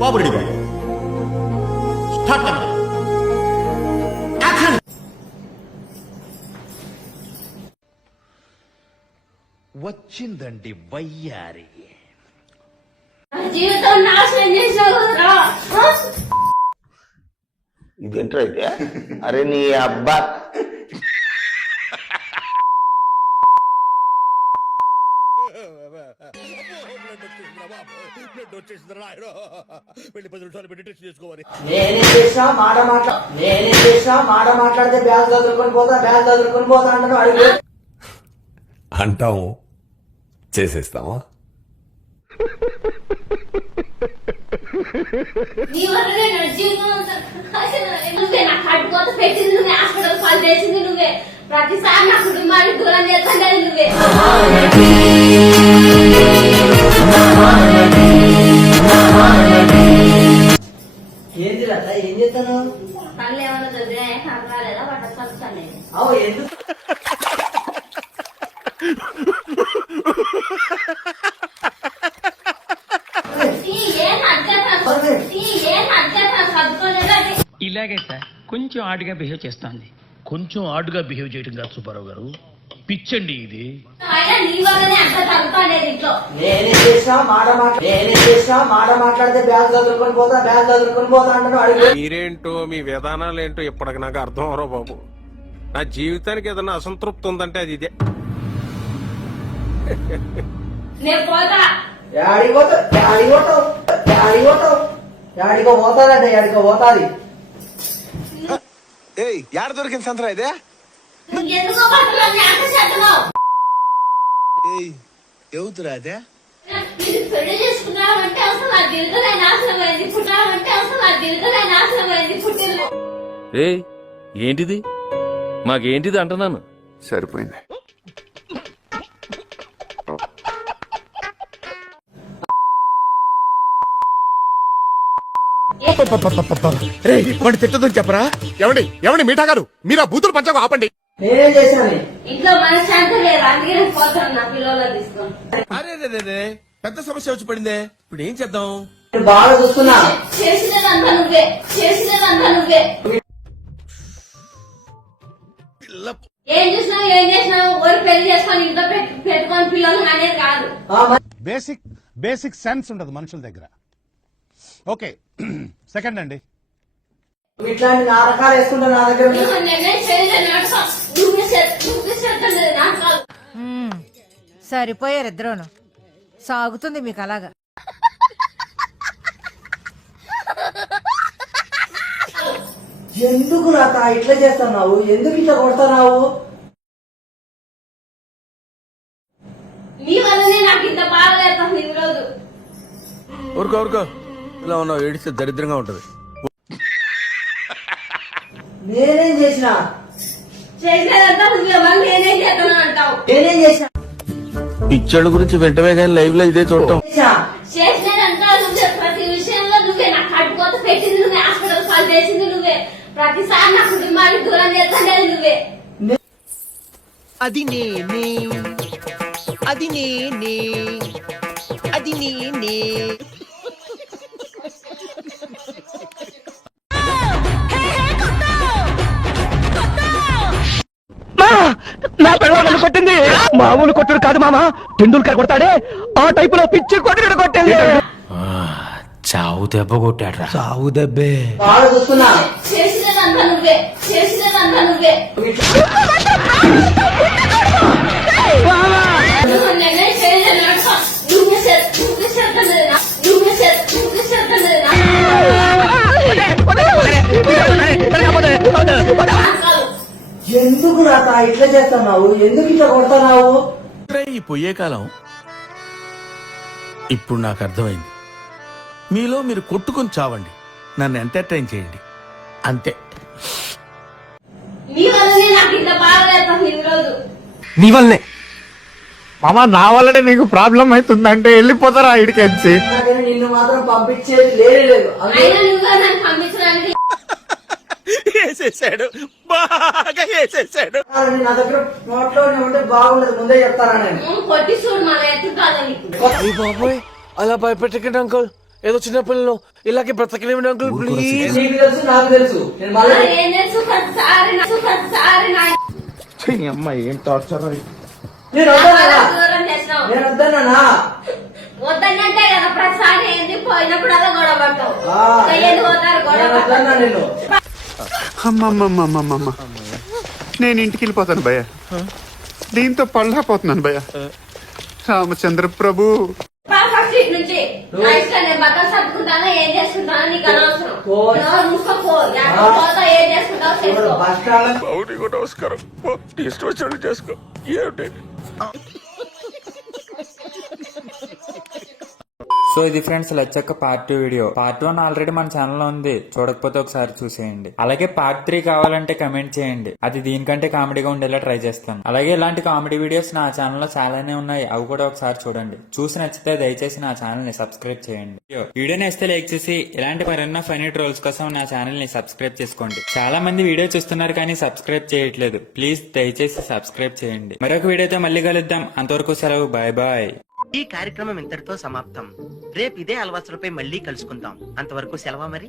Cooperative bank. Start camera. Action. వచ్చిందండి వయ్యారి. జీవితం నాశనం చేసావురా. ఇదేంట్రా అయితే? అరే నీ అబ్బా నేనేం చేసినా మాట మాట్లాడితే బ్యాగ్ చదువుకొని పోతా అంటాను. అడిగి అంటాము, చేసేస్తామా? నీ వల్లనే నా జీవితం నువ్వే నాకు కట్టుకోత పెట్టింది నువ్వే, హాస్పిటల్ పాలు చేసింది నువ్వే, ప్రతిసారి నా కుటుంబానికి దూరం చేస్తాను నువ్వే. ఏంది రత ఏం చేస్తాను? పనులు ఏమన్నా చదివా కాలేదా వాటి కలుస్తాను. అవు ఎందుకు ఇలాగే సార్ కొంచెం ఆడుగా బిహేవ్ చేస్తోంది. కొంచెం ఆడుగా బిహేవ్ చేయడం కాదు సుబ్బారావు గారు, పిచ్చండి ఇది. నేనేం చేసినా మాట మాట్లాడితే బ్యాగ్ చదువుకొని పోతా అంటాను. అడిగి మీరేంటో మీ విధానాలు ఏంటో ఇప్పటికి నాకు అర్థం అవరో బాబు. నా జీవితానికి ఏదైనా అసంతృప్తి ఉందంటే అది ఇదే. యాడికో పోతాదంటే యాడికో పోతాది. యాడ దొరికింది సంతరా ఇదే? ఎవతురా అదే? పెళ్లి చేసుకున్నావంటే అసలు నా జీవితమే నాశనం అయింది. పుట్టావంటే అసలు నా జీవితమే నాశనం అయింది. పుట్టిల్లు ఏంటిది మాకేంటిది అంటున్నాను. సరిపోయింది. వాడిని తిట్టదని చెప్పరా? ఎవడి మీఠా గారు, మీరు ఆ బూతులు పంచకు ఆపండి. నేనేం చేశాను? ఇంట్లో మనశ్శాంతి లేదు, అందుకే పోతాను నా పిల్లలు తీసుకొని. అరే పెద్ద సమస్య వచ్చి పడిందే, ఇప్పుడు ఏం చేద్దాం? బాగా చూస్తున్నా. చేసినదంతా నువ్వే. ఏం చేసినావు ఊరు పెళ్లి చేసుకొని ఇంట్లో పెట్టుకొని పిల్లలు అనేది కాదు. బేసిక్ సెన్స్ ఉండదు మనుషుల దగ్గర. ఓకే, సెకండ్ అండి. ఇట్లాంటి నాటకాలు వేసుకుంటా నా దగ్గర. సరిపోయారు ఇద్దరును. సాగుతుంది మీకు అలాగా. ఎందుకు రాత ఇట్లా చేస్తున్నావు? ఎందుకు ఇట్లా కొడుతున్నావు? నీ వల్లనే నాకు ఇంత బాధ లేస్తుంది ఈరోజు. ఊరుకో ఇలా ఉన్నావు, ఏడిస్తే దరిద్రంగా ఉంటది. నేనేం చేసినా? చేసేదంతా నువ్వే, మళ్ళీ నేనేం చేస్తాను అంటావు. నేనేం చేసినా? పిచ్చోళ్ళ గురించి వెంటనే కానీ లైవ్ లో ఇదే చూడటం. చేసినదంతా నువ్వే, ప్రతి విషయంలో నువ్వే, నాకు కట్టుకోత పెట్టింది నువ్వే, హాస్పిటల్ పాలు చేసింది నువ్వే, ప్రతిసారి నా కుటుంబానికి దూరం చేస్తాను నువ్వే. అది నేనే నా పిల్లలు కొట్టింది. మామూలు కొట్టుడు కాదు మామ, టెండూల్కర్ కొడతాడే ఆ టైప్ లో పిచ్చి కొట్టుడు కొట్టింది. చావు దెబ్బ కొట్టాడ్రా. చావు దెబ్బే. బాగా చూస్తున్నా. చేసినదంతా నువ్వే. ఎందుకు రాత ఇట్లా చేస్తున్నావు? ఎందుకు ఇట్లా కొడుతున్నావు? ఈ పోయే కాలం ఇప్పుడు నాకు అర్థమైంది. మీలో మీరు కొట్టుకొని చావండి, నన్ను ఎంటర్టైన్ చేయండి, అంతే. నీ వల్లనే నాకు ఇంత బాధ లేస్తుంది ఈరోజు. నీ వల్లనే మామా, నా వల్లనే నీకు ప్రాబ్లం అవుతుందంటే వెళ్ళిపోతారా ఇడికెచ్చి? నిన్ను మాత్రం పంపించేది లేదు. అయినా నువ్వే నన్ను పంపించడానికి వేసేసాడు, బాగా వేసేసాడు. నా దగ్గర నోట్లోనే ఉంటే బాగుండదు, ముందే చెప్తారా? నేను కొట్టి చూడు మన ఎత్తు కాదని. బాబోయ్, అలా భయపెట్టకండి అంకుల్, ఏదో చిన్న పిల్లలు ఇలాగే బ్రతకలేమని అంకుల్ ప్లీజ్. నీకు తెలుసు నాకు తెలుసు నేను మళ్ళీ మరి ఏం తెలుసు ప్రతిసారి నా అమ్మాయి ఏం టార్చర్ నేను వద్దన్నా దూరం చేసినావు. నేను వద్దన్నా వద్దని అంటే కదా ప్రతిసారి ఏంది పోయినప్పుడు అలా గొడవ పడతావు. ఎందుకు పోతారు గొడవ నేను వద్దన్నా నేను అమ్మమ్మమ్మమ్మమ్మ నేను ఇంటికి వెళ్ళిపోతాను భయ్య. దీంతో పళ్ళపోతున్నాను భయ్య. రామచంద్ర ప్రభు ఫస్ట్ ఇటు నుంచి నా ఇష్టం. నేను బట్టలు సర్దుకుంటానా ఏం చేసుకుంటానా నీకు అనవసరం. నోరు మూసుకో. ఎక్కడికి పోతావు, ఏం చేసుకుంటావు చేసుకో. బస్ స్టాండ్ నమస్కారం. ఇష్టం వచ్చినట్టు చేసుకో. ఏమిటి సో ఇది ఫ్రెండ్స్ లచ్చక్క పార్ట్ 2 వీడియో. పార్ట్ 1 ఆల్రెడీ మన ఛానల్ లో ఉంది, చూడకపోతే ఒకసారి చూసేయండి. అలాగే పార్ట్ 3 కావాలంటే కమెంట్ చేయండి, అది దీనికంటే కామెడీగా ఉండేలా ట్రై చేస్తాను. అలాగే ఇలాంటి కామెడీ వీడియోస్ నా ఛానల్ లో చాలానే ఉన్నాయి, అవి కూడా ఒకసారి చూడండి. చూసి నచ్చితే దయచేసి నా ఛానల్ ని సబ్స్క్రైబ్ చేయండి. వీడియో నచ్చితే లైక్ చేసి ఇలాంటి మరెన్నో ఫనీ ట్రోల్స్ కోసం నా ఛానల్ ని సబ్స్క్రైబ్ చేసుకోండి. చాలా మంది వీడియో చూస్తున్నారు కానీ సబ్స్క్రైబ్ చేయట్లేదు, ప్లీజ్ దయచేసి సబ్స్క్రైబ్ చేయండి. మరొక వీడియోతో మళ్ళీ కలుద్దాం, అంతవరకు సెలవు, బాయ్ బాయ్. ఈ కార్యక్రమం ఇంతటితో సమాప్తం. రేపు ఇదే అలవాసులపై మళ్ళీ కలుసుకుందాం. అంతవరకు సెలవు మరి.